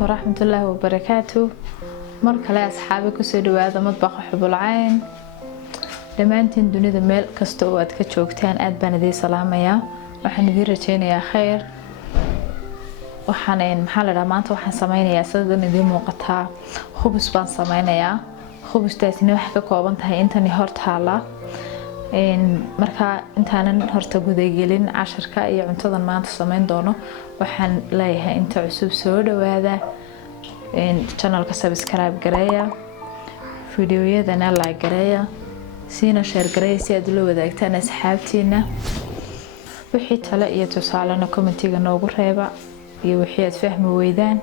عليكم ورحمة الله وبركاته. مركلة أصحابي كسر وهذا مطبخ حب العين دمانتين دوني دميل كستو أتكتشوكتان أدبان ذي سلامية وحن ذي رجينا يا خير وحنين محل رمانت وحن سمينا يا سيدنا ذي موقتها خبز بان سمينا يا خبز تاتيني وحكا كوابنتها إنتاني هورتها marka intaanan horta gudagelin casharka iyo cuntadan maanta sameyn doono waxaan leeyahay inta cusub soo dhawaada channelka subscribe gareeya fiidiyoyadana like gareeya siina share gareeya si aad la wadaagtaan asxaabtiina wixii talo iyo tusaalena commentiga noogu reeba iyo wixii aad fahmi weydaan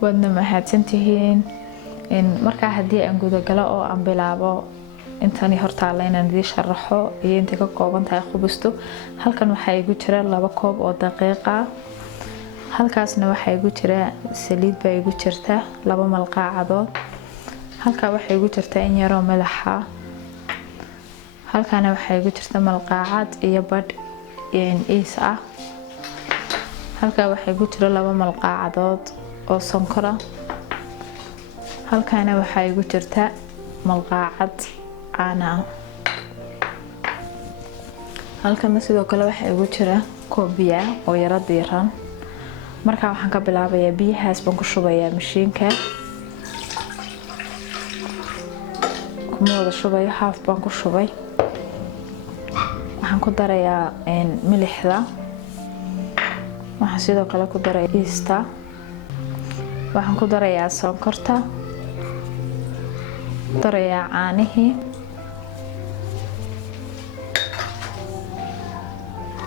wadna mahadsantihiin marka hadii aan gudagalo oo aan bilaabo intani horta inaan idin sharaxo iyo inta ka kooban tahay khubustu halkan waxa igu jira 2 koob oo daqiiqa halkaasna waxa igu jira saliid bay igu jirta 2 malqaacadood halka waxa igu jirta in yar oo malaxa halkaana waxa igu jirta malqaacad iyo badh is ah halka waxa igu jira 2 malqaacadood oo sonkor ah halkaana waxa igu jirta malqaacad أنا halkan sidoo kale waxa igu jira koob biyo oo yara diiran marka waxaan ka bilaabayaa biyahaas baan ku shubayaa mashiinka kuma wada shubayo half baan ku shubay waxaan ku darayaa milixda waxaan sidoo kale ku darayaa yeasta waxaan ku darayaa sonkorta darayaa caanihi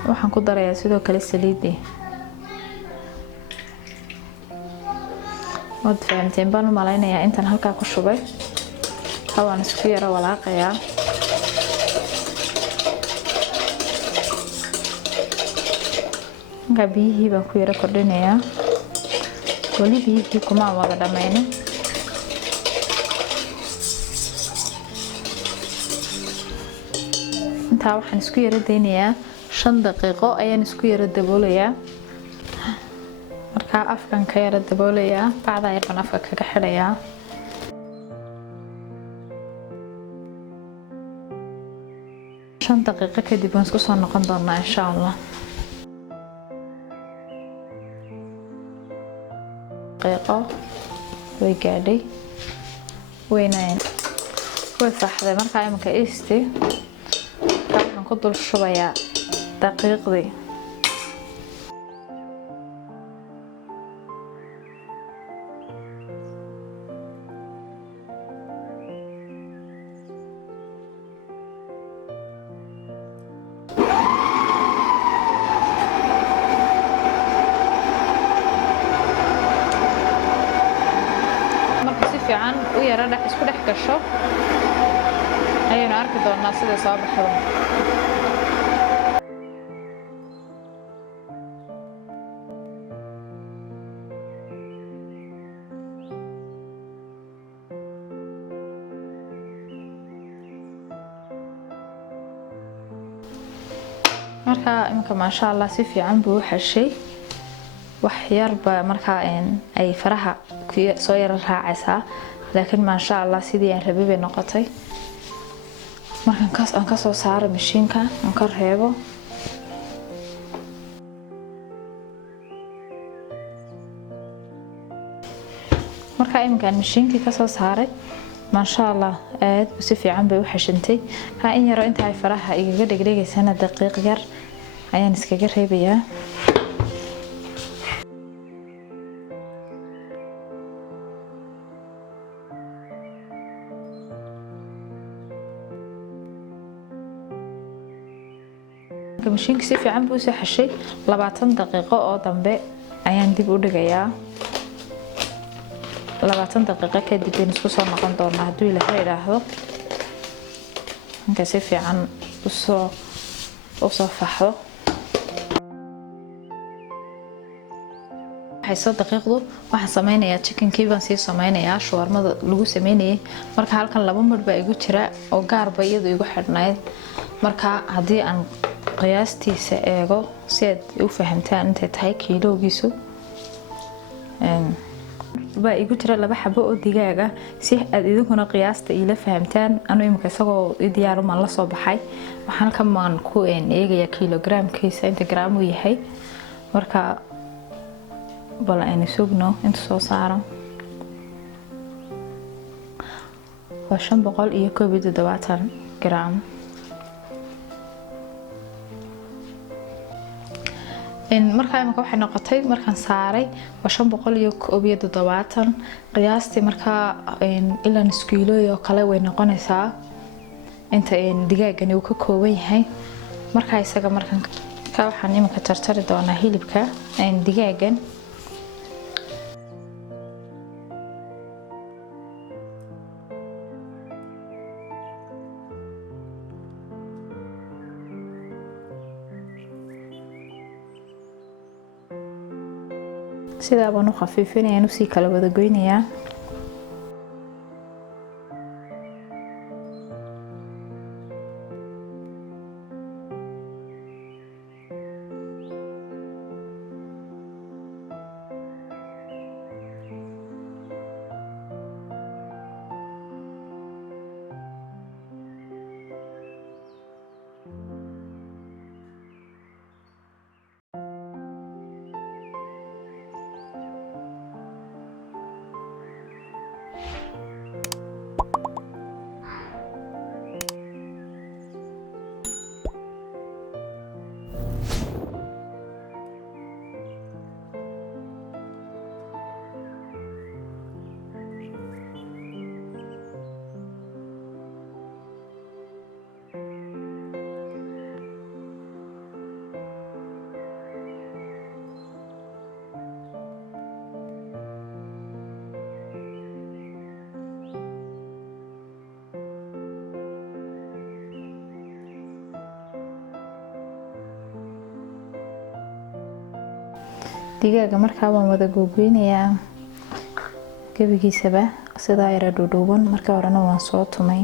waxaan ku darayaa sidoo kale saliid wad fahamteen baan malaynayaa intan halka ku shubay hawaan isku yara walaaqayaa biyihii baan ku yara kordhinayaa wali biyihii kuma wada dhamaynin inta waxaan isku yara deynayaa 5 daqiiqo ayaan isku yara daboolayaa marka afkan ka yara daboolayaa bacda ayaan afka kaga xirayaa shan daqiiqo kadib waan isku soo noqon doonaa insha Allah daqiiqo way gaadhay weynaan way saxday marka imika isti waxaan ku dul shubayaa daqiiqdii marka si fiican u yara isku dhex gasho ayaynu arki doonaa sida soo baxdo marka imka ma sha Allah si fiican buu xashay wax yar ba marka ay faraha soo yar raacaysa laakiin ma sha Allah sidii aan rabay bay noqotay markan ka soo saaro mashiinka aan ka reebo marka imka mashiinka ka soo saaray ما شاء الله aad si fiican bay u xashantay ha in yaro inta ay faraha iga dhigdhigaysana daqiiq yar ayaan iskaga reebayaa mashiinka si fiican buu soo xashay 20 daqiiqo oo dambe ayaan dib u dhigayaa 20 daqiiqo kadib in isku soo noqon doona haduu ilaahay yiraahdo inka si fiican u soo faxdo waxay daqiiqdu waxaan sameynayaa chicken kibban si sameynayaa shawarmada lagu sameeyay marka halkan 2 mar baa igu jira oo gaar ba iyadu igu xidhnayd marka hadii aan qiyaastiisa eego si aad u fahamtaan intay tahay kiiloogiisu baa igu jira 2 xabo oo digaag ah si aad idinkuna qiyaasta ila fahamtaan anu imika isagoo diyaar uma la soo baxay waxaan ka maan ku eegaya kilogram-kiisa inta gram uu yahay marka bal aynu sugno inta soo saaro waa 570 gram markaa imika waxay noqotay markaan saaray waa 570 qiyaastii markaa ilaa nus kiilo oo kale way noqonaysaa inta digaagani uu ka kooban yahay markaa isaga markaan ka waxaan imika jarjari doonaa hilibka digaagan sida baan u khafiifinayaan u sii kala wada goynayaa digaaga markaa waan wada googeynayaa gabigiisaba sidaa yara dhuudhuuban marka horena waan soo tumay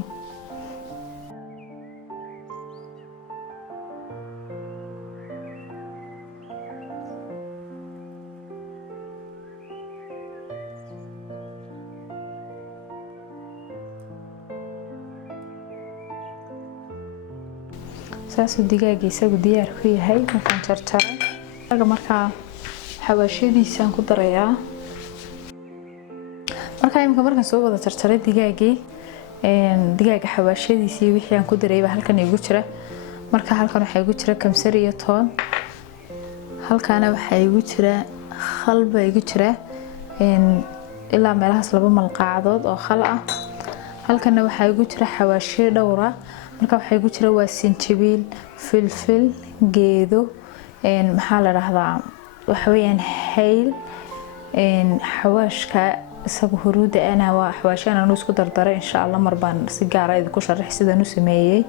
saasuu digaaga isagu diyaar ku yahay markaan jarjaray markaa xawaashadiisaan ku darayaa markaa imika markaan soo wada jarjaray digaaga xawaashadiisii wixii aan ku darayba halkan igu jira marka halkan waxa igu jira kamsar iyo toon halkaana waxa igu jira khalba igu jira ilaa meelahaas 2 malqaacadood oo khal ah halkana waxa igu jira xawaashi dhowra marka waxa igu jira waa sinjibiil filfil geedo maxaa la raahdaa waxa weeyaan hayl xawaashka isagu huruuda ana waa xawaashan aanu isku dardaray insha Allah mar baan si gaar ah idinku sharax sidaan u sameeyay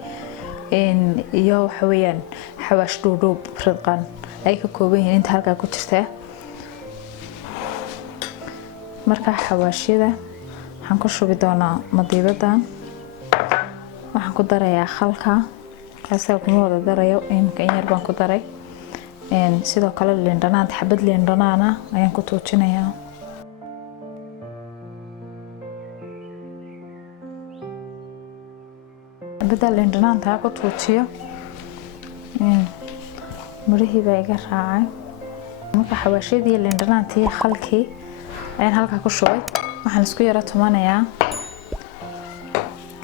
iyo waxa weeyaan xawaash dhuudhuub ridqan ay ka kooban yihiin inta halka ku jirta marka xawaashida waxaan ku shubi doonaa madiibada waxaan ku darayaa khalka kaasoo kuma wada darayo in yar baan ku daray sidoo kale liindhanaan xabad liindhanaana ayaan ku tuujinayaa xabada liindhanaanta ku tuujiyo marihii baa iga raacay marka xawaashadii liindhanaantii khalkii ayaan halka ku shubay waxaan isku yara tumanayaa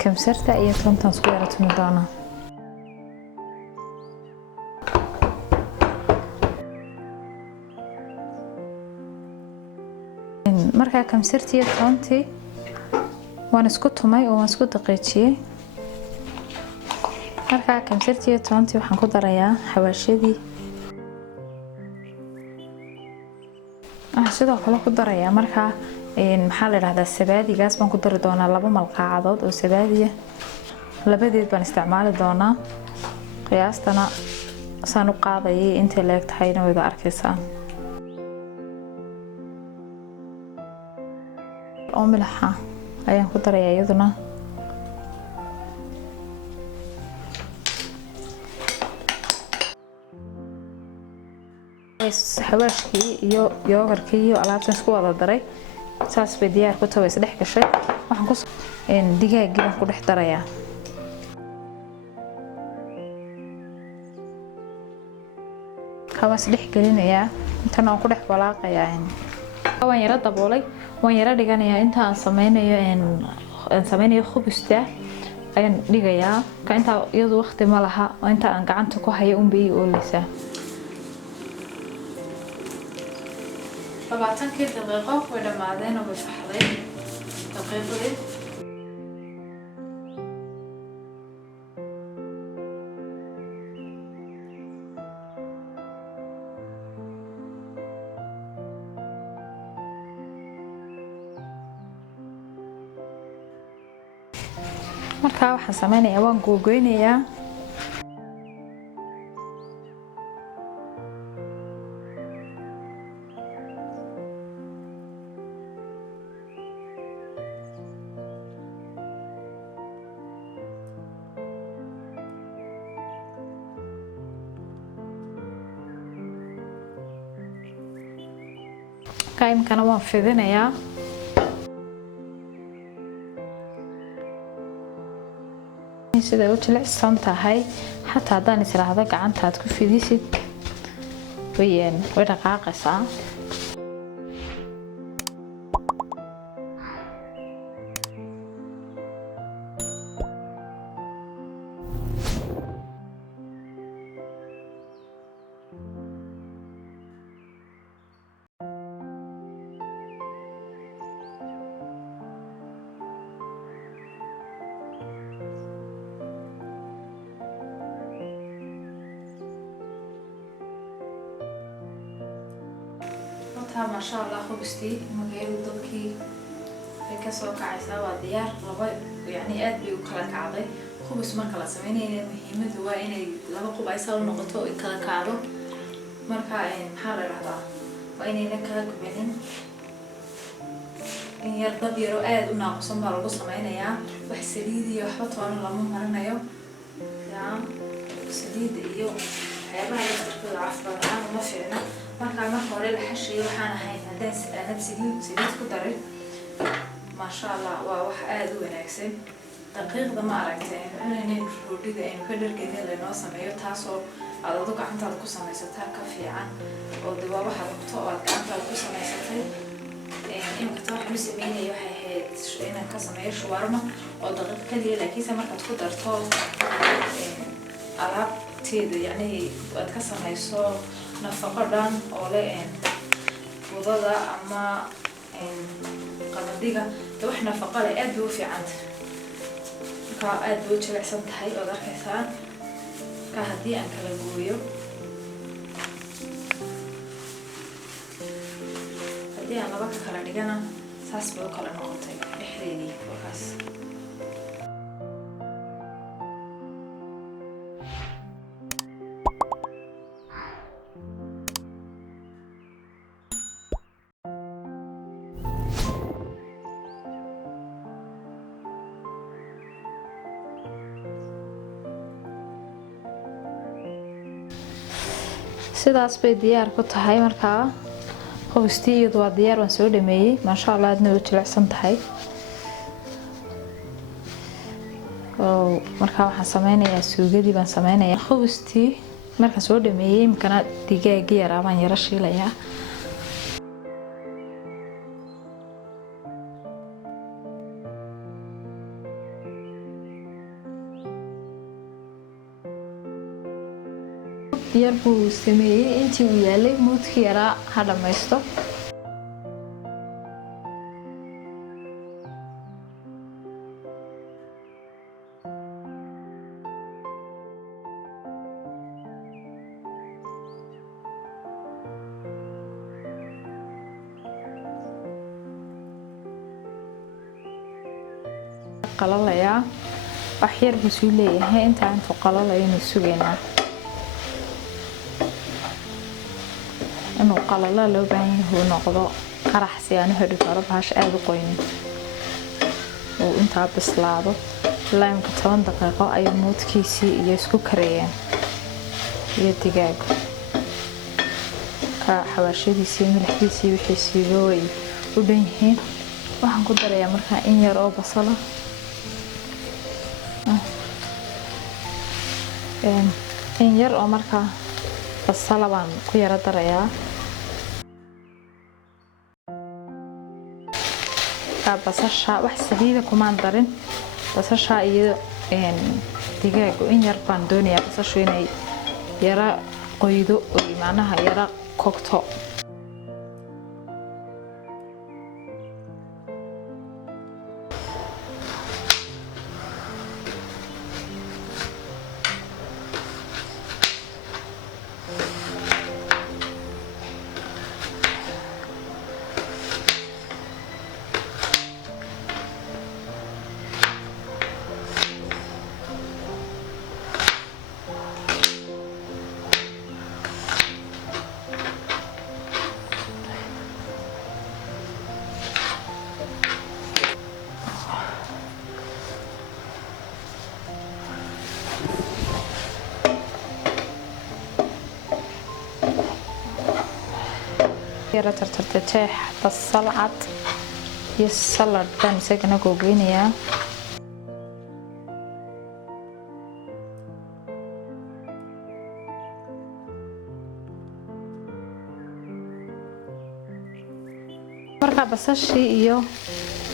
kamsarta iyo toontan isku yara tumi doonaa marka kamsartii iyo toontii waan isku tumay oo waan isku daqiijiyay marka kamsartii iyo toontii waxaan ku darayaa xawaashadii sidoo kale ku darayaa marka maxaa la yiraahdaa sabaadigaas baan ku dari doonaa 2 malqaacadood oo sabaadiya labadeed baan isticmaali doonaa qiyaastana saan u qaadayay inta leeg tahayna wada arkaysaa oo milaxa ayaan ku darayaa iyaduna xawaashkii iyo yogurkii iyo alaabtan isku wada daray saas bay diyaar ku tahay isdhex gashay waxaan ku digaaggii ku dhex darayaa kawas dhex gelinayaa inta aan ku dhex walaaqayaa waan yara daboolay waan yara dhiganayaa inta aan sameynayo khubista ayaan dhigayaa ka inta iyadu waqti ma laha inta aan gacanta ku hayo bay ooleysaa 20 daqiiqo way dhamaadeen oo faxday daqiiqadii marka waxaan sameynayaa waan googoynayaa kaymkana waan fidinayaa sida uu jilicsan tahay hatta hadaan israahdo gacantaad ku fidisid way dhaqaaqaysaa ما شاء الله خبزتي مغير ضبكي كسو كعيسا وديار لبا يعني aad bay u kala kacday khubus marka la sameeyay muhiimadu waa inay laba qub ay soo noqoto oo kala kacdo marka maxaa la raahdaa waa inay la kala gubinin in yar dab yar oo aad u naaqsan baa lagu sameeyaa wax saliid iyo waxba toona lama marinayo yaa saliid iyo waxyaabaha yarkooda caafimaad ma fiicna marka hore la xashiyo waxaan ahayn hadaan saliid ku daray ma sha Allah waa wax aad u wanaagsan daqiiqda ma aragtay inay roodhida ay ka dhargeeyeen la noo sameeyo taasoo aad gacantaada ku sameysatay ka fiican oo dawaa waxa rabto oo gacantaada ku sameysatay in ka tahay waxaan sameeyay waxay ahayd inaan ka sameeyo shawarma oo daqiiq kaliya laakiin markaad ku darto alaabteeda yani aad ka sameyso nafaqo dhan oo leh wadada ama qamadiga wax nafaqo leh aad u fiican ka aad u jilicsan tahay oo arkaysaa ka hadii aan kala gooyo hadii aan laba kala dhigana saas bay u kala noqotay dhexdeedii wakaas sidaas bay diyaar ku tahay markaa khubustii iyadu waa diyaar waan soo dhameeyay ma sha Allah aadna u jilicsan tahay oo markaa waxaan sameynayaa suugadii baan sameynayaa khubustii markaan soo dhameeyay imkana digaag yar aan yara shiilayaa yar buu sameeyay intii uu yaalay moodkii yaraa ha dhammaysto qalalayaa wax yar buu soo leeyahay inta intuu qalalayo inuu sugeynaa inuu qalala loo baahan yahay noqdo qarax si aan hadu karo baash aad u qoyn oo inta bislaado laamka 10 daqiiqo ay moodkiisii iyo isku kareyeen iyo digaag ka marka xawaashadiisii milixdiisii wixii way u dhan yihiin waxaan ku darayaa marka in yar oo basal in yar oo marka basal baan ku yara darayaa basasha wax saliida kuma darin basasha iyo digaagu in yar baan doonayaa basashu inay yara qoydo oo macnaha yara kokto yara tartarta jeex basal cad iyo salad baan isagana googeynayaa marka basashii iyo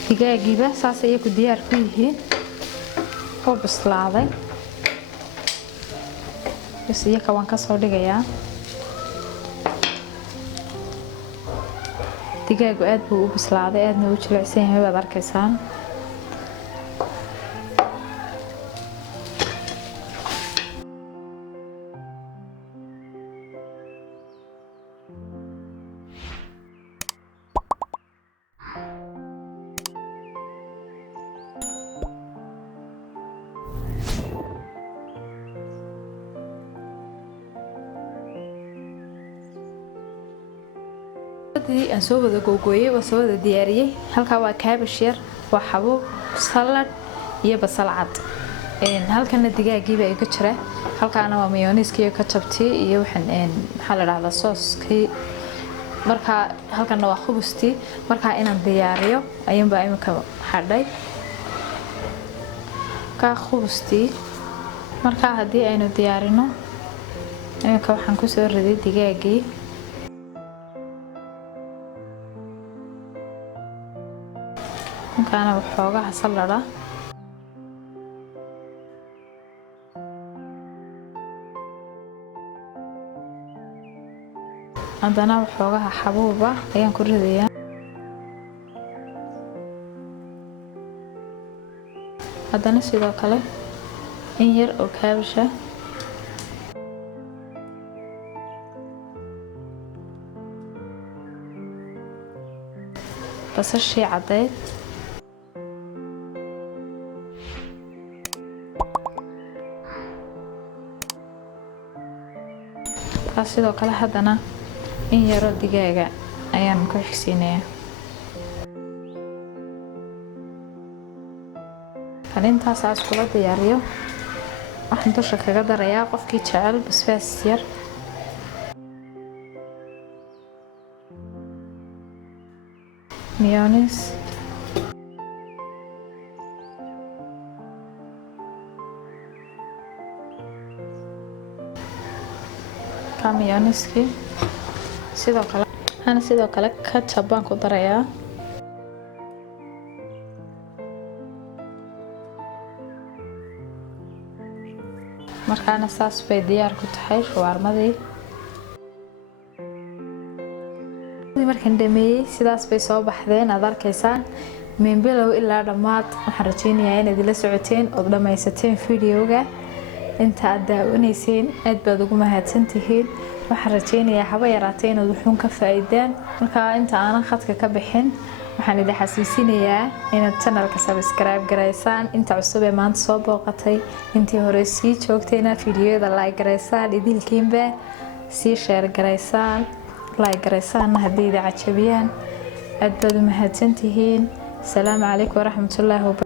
digaagiiba saas ay ku diyaar ku yihiin oo bislaaday iyaga waan ka soo dhigayaa digaagu aad buu u bislaaday aadna u jilicsan yahay waad arkaysaan aan soo wada googooyay oo soo wada diyaariyay halka waa kaabash yar waa xabuub salad iyo basal cad halkana digaagiiba ay ka jira halkaana waa mayonnaise ka jabtay iyo waxaan maxaa la dhahdaa sauce-kii marka halkana waa khubustii marka inaan diyaariyo ayaan baa imika xadhay ka khubustii marka hadii aynu diyaarino imika waxaan ku soo riday digaagii كان وحوغها سلطة عندنا وحوغها حبوبة ayaan ku ridayaa hadana sidoo kale in yar oo kaabasha basashii cadeed sidoo kale hadana in yaro digaaga ayaan ku xigsiinayaa intaas aan isku diyaariyo waxaan dusha kaga darayaa qofkii jecel basbaas yar mayonnaise mayonnaise sidoo kale ketchup baan ku darayaa markaana saas bay diyaar ku tahay shawarmadii markaan dhameeyay sidaas bay soo baxdeen aad arkaysaan min bilow ilaa dhamaad waxaan rajaynayaa inaad ila socoteen oo dhamaysateen videoga inta aad daawanayseen aad baad ugu mahadsantihiin waxaan rajaynayaa haba yaraatay inaad wuxuun ka faa'iidaan marka inta aanan khadka ka bixin waxaan idin xasuusinayaa inaad channelka subscribe garaysaan inta cusub ee maanta soo booqatay intii hore sii joogtayna fiidiyoda like garaysaan idilkiinba sii share garaysaan like garaysaan haddii idin cajabiyaan aad baad u mahadsantihiin السلام عليكم ورحمة الله وبركاته.